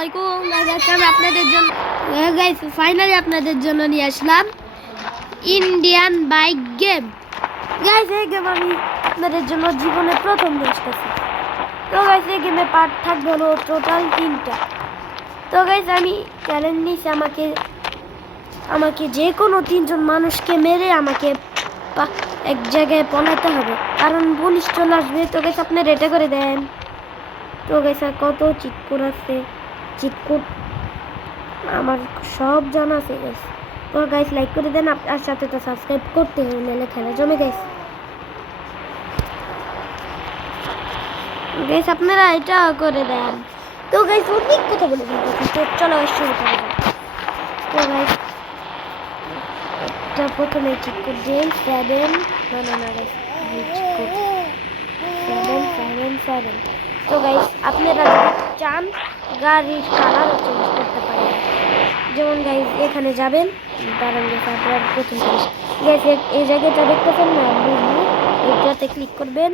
আলাইকুম গাইস, আমি আপনাদের জন্য গাইস ফাইনালি আপনাদের জন্য নিয়ে আসলাম ইন্ডিয়ান বাইক গেম। গাইস এই গেম আমি আপনাদের জন্য জীবনে প্রথম নিয়ে আসতেছি। তো গাইস এই গেমে পার্ট থাকবে হলো টোটাল 3টা। তো গাইস আমি চ্যালেঞ্জ নিয়েছি আমাকে যে কোনো 3জন মানুষকে মেরে আমাকে এক জায়গায় পলাতে হবে, কারণ পুলিশ চলে আসবে। তো গাইস আপনি রেটে করে দেন। তো গাইস কত চিট কোড আছে, চিট কোড আমার সব জানা আছে গাইস। তো গাইস লাইক করে দেন, আর সাথে তো সাবস্ক্রাইব করতে হবে, নাহলে খেলা জমে গাইস। গাইস আপনারা এটা করে দেন। তো গাইস অনেক কথা বলে ফেলতেছি, তো চলো শুরু করা যাক। তো গাইস এটা প্রথমে চিট কোড দিন 7 না গাইস চিট কোড 777। তো গাইস আপনারা যদি চান গাড়ির কালারও চেঞ্জ করতে পারেন, যেমন গাইস এখানে যাবেন, দাঁড়ান গাইস আপনার প্রথম জিনিস গাইস এই জায়গাটা দেখতেছেন না, এটাতে ক্লিক করবেন।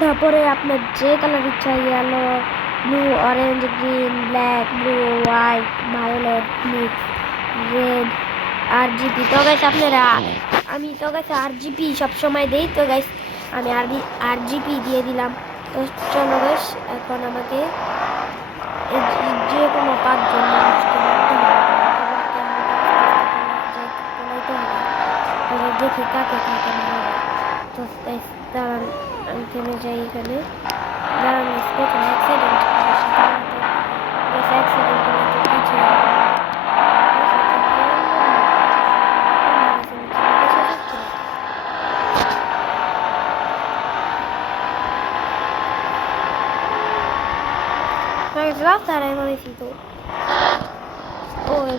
তারপরে আপনার যে কালার ইচ্ছা, yellow, blue, orange, green, black, blue, white, violet, mix, red, RGB। তো গাইস আপনারা আমি তো গাইস RGB সবসময় দেই। তো গাইস আমি RGB দিয়ে দিলাম। তো চলো গাইস এখন আমাকে যে কোনো 5জন মানুষকে মারতে হবে, দেখি কাকে কাকে মারা। তো গাইস দাঁড়ান আমি থেমে যাই এখানে, দাঁড়ান গাইস প্রথমে অ্যাক্সিডেন্ট রাস্তায় বলেছি। তো ও এই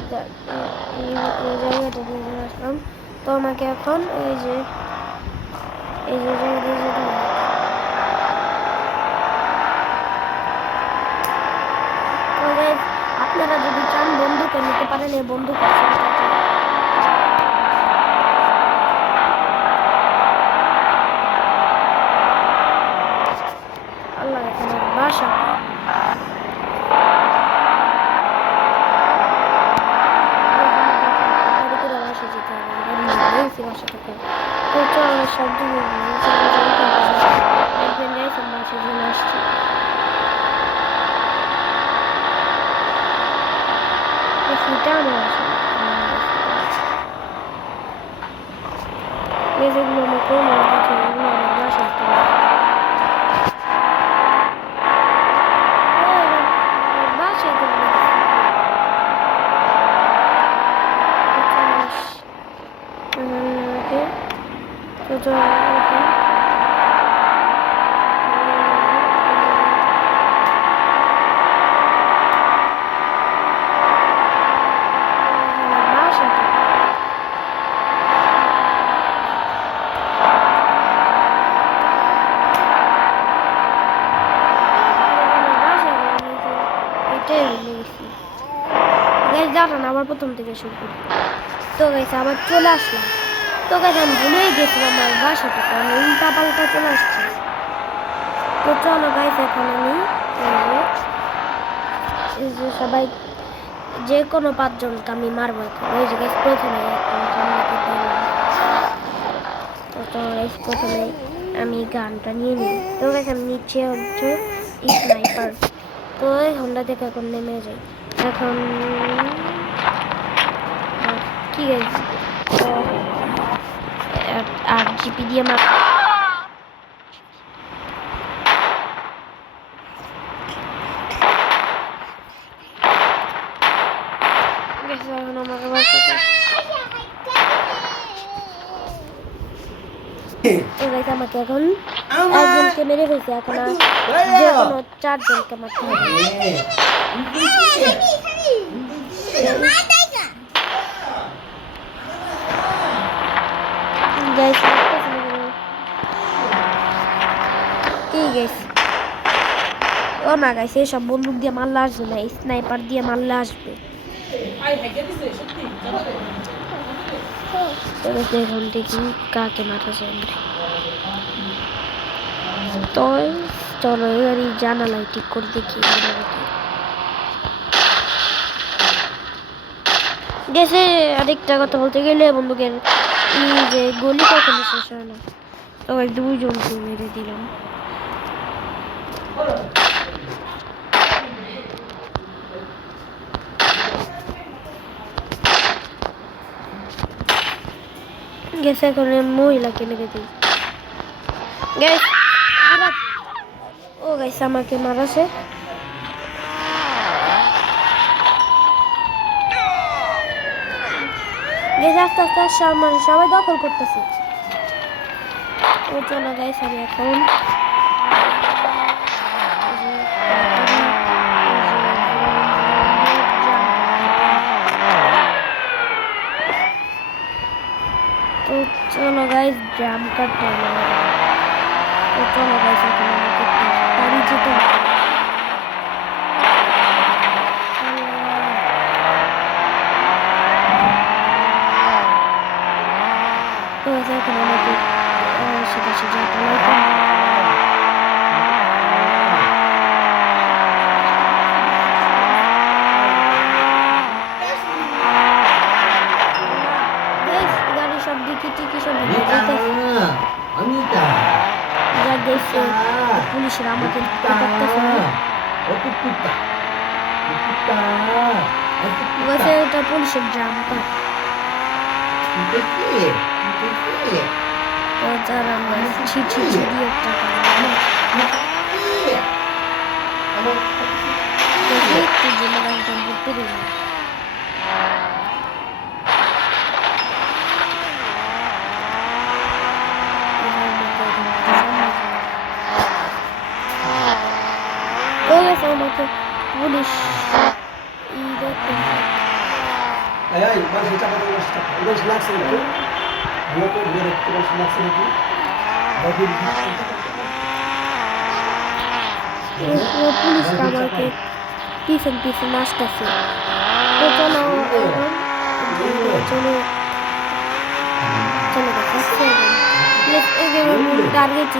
জায়গাটা দিয়ে চলে আসলাম। তো আমাকে এখন এই যে জায়গা দিয়ে যেতে হবে। তো গাইস আপনারা যদি চান বন্দুক নিতে পারেন, এই বন্দুক আছে। আল্লাহ এখানে বাসা বাসাটাকে। তো চলো সব দিকে বাসে চলে আসছি। যেগুলো আমার কোনো আছে ওগুলো আমার বাসায় আবার প্রথম থেকে শুরু করি। তো গাইছে আবার চলে আসলাম। তো গাইছে আমি ভুলে গেছিলাম আমার বাসাটাকে, আমি উল্টা পাল্টা চলে আসছি। তো চলো গাইছে এখন আমি এই যে সবাই যে কোনো 5জনকে আমি মারবো এখন। ওই যে গাইছে প্রথমে প্রথমে আমি গানটা নিয়ে নিই। তো গাইছে আমি নিচে হচ্ছে স্নাইপার। তো এই হোন্ডা থেকে এখন নেমে যাই। এখন কি গাইছে RGB দিয়ে মার। এখন আমাকে আমাকে এখন একজনকে মেরে ফেলছে, এখন যে কোনো 4জনকে মারতে হবে। কি গেছে ও না গাইছে, এসব বন্দুক দিয়ে মারলে আসবে না, স্নাইপার দিয়ে মারলে আসবে। এখন দেখি কাকে মারা যায়। তো চলো এবারই জানালাই ঠিক করে দেখি। গেছে আরেকটা কথা বলতে গেলে বন্দুকের যে গুলি কখনো শেষ হয় না। তো ওই দুইজনকে মেরে দিলাম। গেছে এখন মহিলাকে মেরে দিই। গ্যাস ও গাইস আমাকে মারাছে। গেছে আস্তে আস্তে সবাই দখল করতেছে। ও চলো গাইস আমি এখন তো চলো গাইস জাম্প করতে হবে। তো চলো গাইস এখন আমাকে তাড়ি যেতে হবে। তো এখন আমাকে সেটা সেটা গাড়ি সব দিকে টিকি সব যা দেখছে পুলিশরা আমাকে এটা পুলিশের ড্রাম যারা আমরা ছিছি দিয়ে টাকা একটু জেলা ব্যাংক করতে দেবো। আমাকে পুলিশ পুলিশটা আমাকে পিছন পিছন আসতেছে। তো চলো চলো চলে গেছে টার্গেট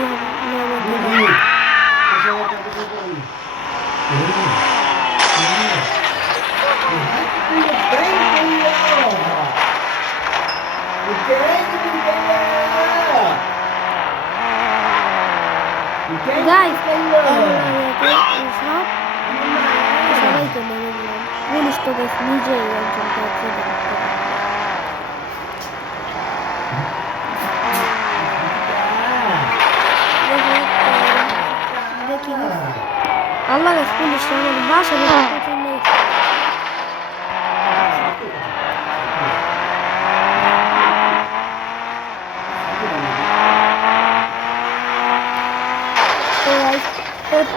সবাইকে মেরে দিলাম। পুলিশ তো নিজে একজন দেখি আল্লাহ পুলিশ বাসা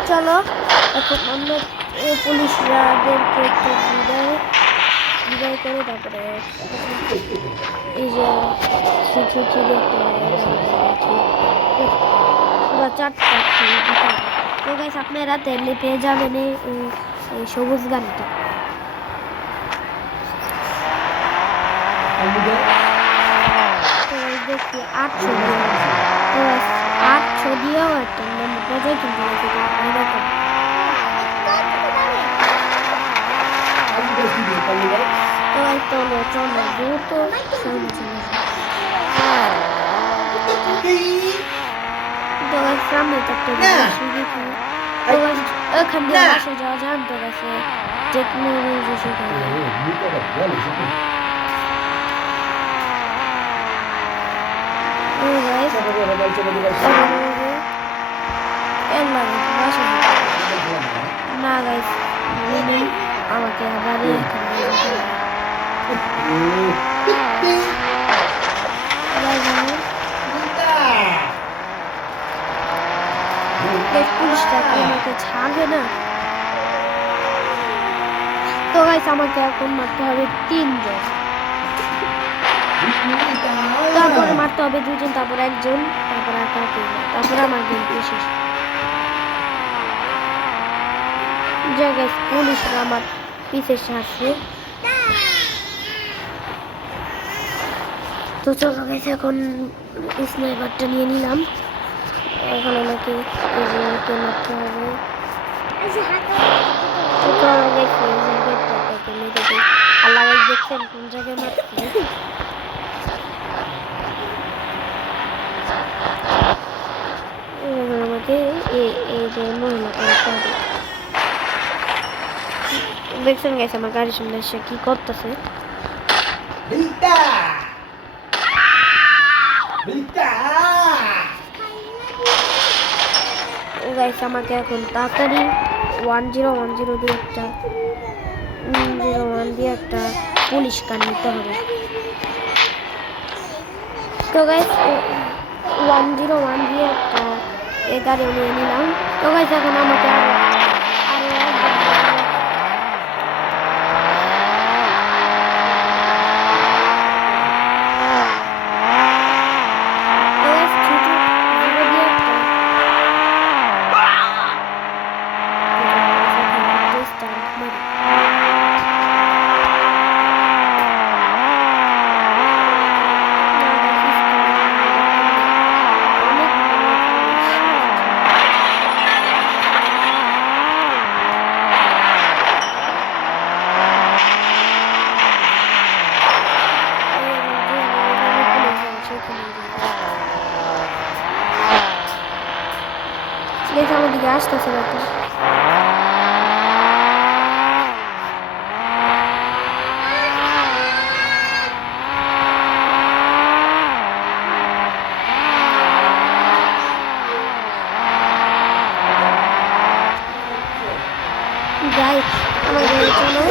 চলো এখন আমরা পুলিশরাদেরকে একটু বিদায় করে তারপরে এই যে চারটা তো গাইস আপনারা তেলে পেয়ে যাবেন এই সবুজ গাড়িটা। তো দেখি 800 তো 800 দিয়েও একটা মজাই কিন্তু চলো চলো দ্রুত সামনে থাকতে ওখান দিয়ে আসে যাওয়া জানতে গেছে টেকনোলজি শেখানো না গাইস আমাকে আবার পুলিশটাকে আমাকে ছাড়বে না। তো গাইস আমাকে এখন মারতে হবে 3 জন, তারপরে মারতে হবে 2 জন, তারপর 1 জন, তারপর আর কাউকে না, তারপর আমার গেম শেষ। যা গাইস পুলিশরা আমার পিছে আসছে। তো চলো গাইস এখন স্নাইপারটা নিয়ে নিলাম। এখন আমাকে মারতে হবে। তো চলো গাইস আল্লাহ গাইস দেখছেন কোন জায়গায় মারছে আমাকে এই যে মহিলাটা দেখছেন গাইস আমার গাড়ির সামনে এসে কি করতেছে গাইস আমাকে এখন তাড়াতাড়ি 1010 দিয়ে একটা 01 দিয়ে একটা পুলিশ কার নিতে হবে তো গাইস 101 দিয়ে একটা এই গাড়ি নিয়ে নিলাম তো গাইস এখন আমাকে দেখে আমার দিকে আসতেছে নাকি গাইস আমার গাড়ি চলো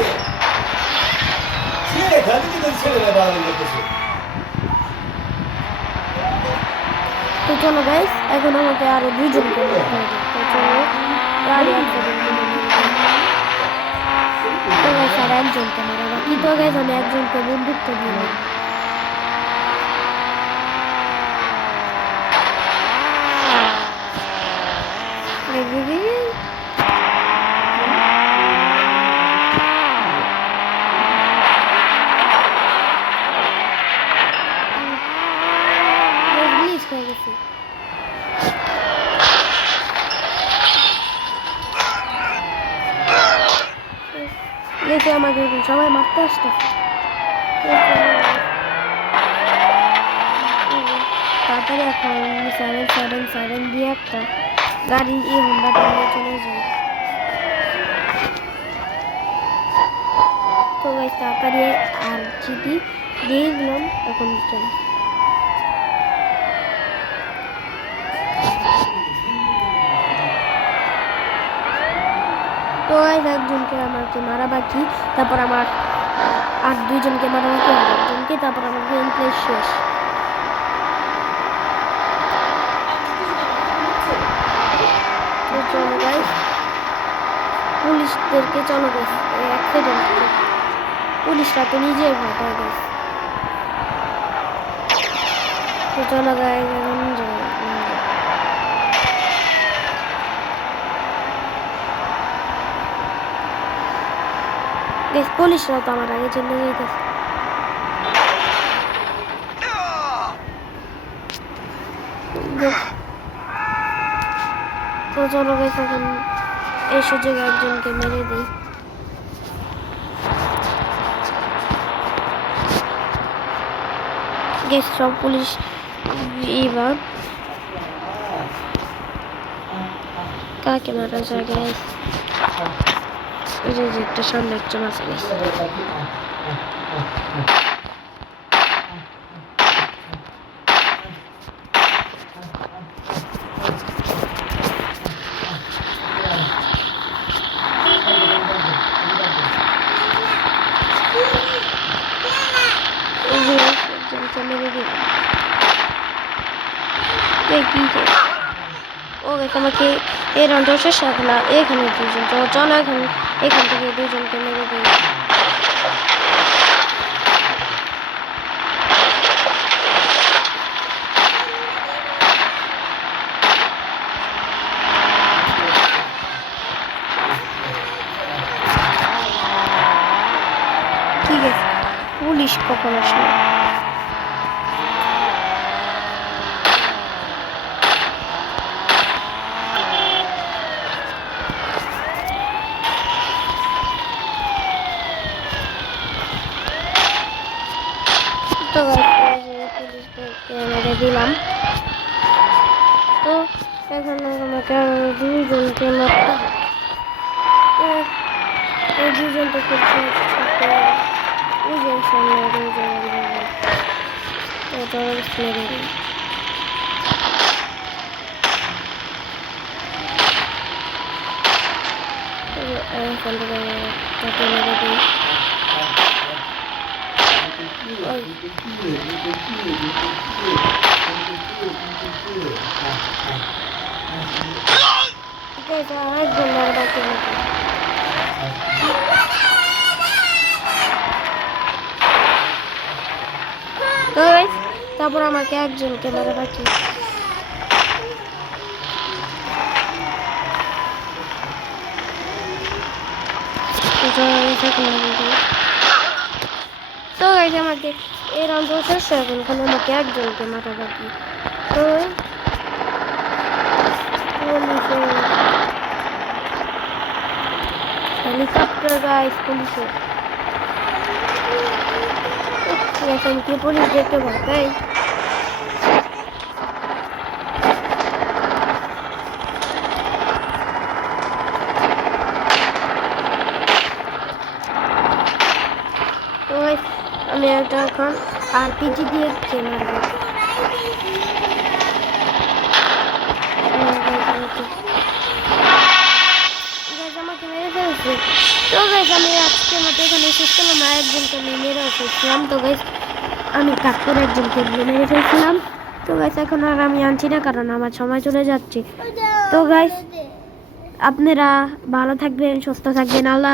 তো চলো গাইস এখন আমাকে আরো দুজনকে নিতে হবে তো চলো গাড়ি আর একজনকে মারা বাকি তো গাইস আমি একজনকে বন্দুকটা দিলাম দেখে আমাকে সবাই মারতে আসতেছে তাড়াতাড়ি এখন 777 দিয়ে একটা গাড়ি এই হোন্ডাটা নিয়ে চলে যায় তো গাইস তাড়াতাড়ি আর জিডি দিয়ে দিলাম এখন চল তো গাইস একজনকে আমাকে মারা বাকি তারপর আমার আর দুইজনকে মারা বাকি একজনকে তারপর আমার গেম প্লে শেষ তো চলো গাইস পুলিশদেরকে চলো গাইস অ্যাক্সিডেন্ট পুলিশরা তো নিজেই ভয় পায় গাইস তো চলো গাইস এখন যাই গাইস পুলিশরা তো আমার আগে চলে যাইতেছে তো চলো গাইস এখন এই সুযোগে একজনকে মেরে দিই গাইস সব পুলিশ এবার কাকে মারা যায় গাইস এই যে একটা সামনে একজন আছে গাইস আমাকে এই রাউন্ডটা শেষ রাখলা এখানে দুজন তো চলো এখান থেকে দুজনকে মেরে দিই ঠিক আছে পুলিশ কখন আসলো তো পুলিশকে মেরে দিলাম। তো এখানে আমাকে আরো দুজনকে মারতে হবে। তো এই দুজনকে করতে হচ্ছে ওই যে সামনে দুজন মেরে দিই। এখান থেকে তাকে মেরে দিই। আরেকজন মারা বাকি আছে। তো guys, তারপর আমাকে একজনকে মারা বাকি। তো গাইজ আমাকে এই রাউন্ড শেষ হয়ে গেল, ওখানে আমাকে একজনকে মারা বাকি। তো হেলিকপ্টার গাইজ পুলিশের এখন কি পুলিশ দেখতে পাই তাই তো আমি একটা এখন আরপিজি দিয়ে মারবো। আমাকে মেরে ফেলছে। তো গাইজ আমি আজকে মতো এখানে শেষ করলাম। একজনকে আমি মেরে ফেলছিলাম। তো গাইজ আমি কাট করে একজনকে মেরে ফেলছিলাম। তো গাইজ এখন আর আমি আনছি না, কারণ আমার সময় চলে যাচ্ছে। তো গাইজ আপনারা ভালো থাকবেন, সুস্থ থাকবেন। আল্লাহ।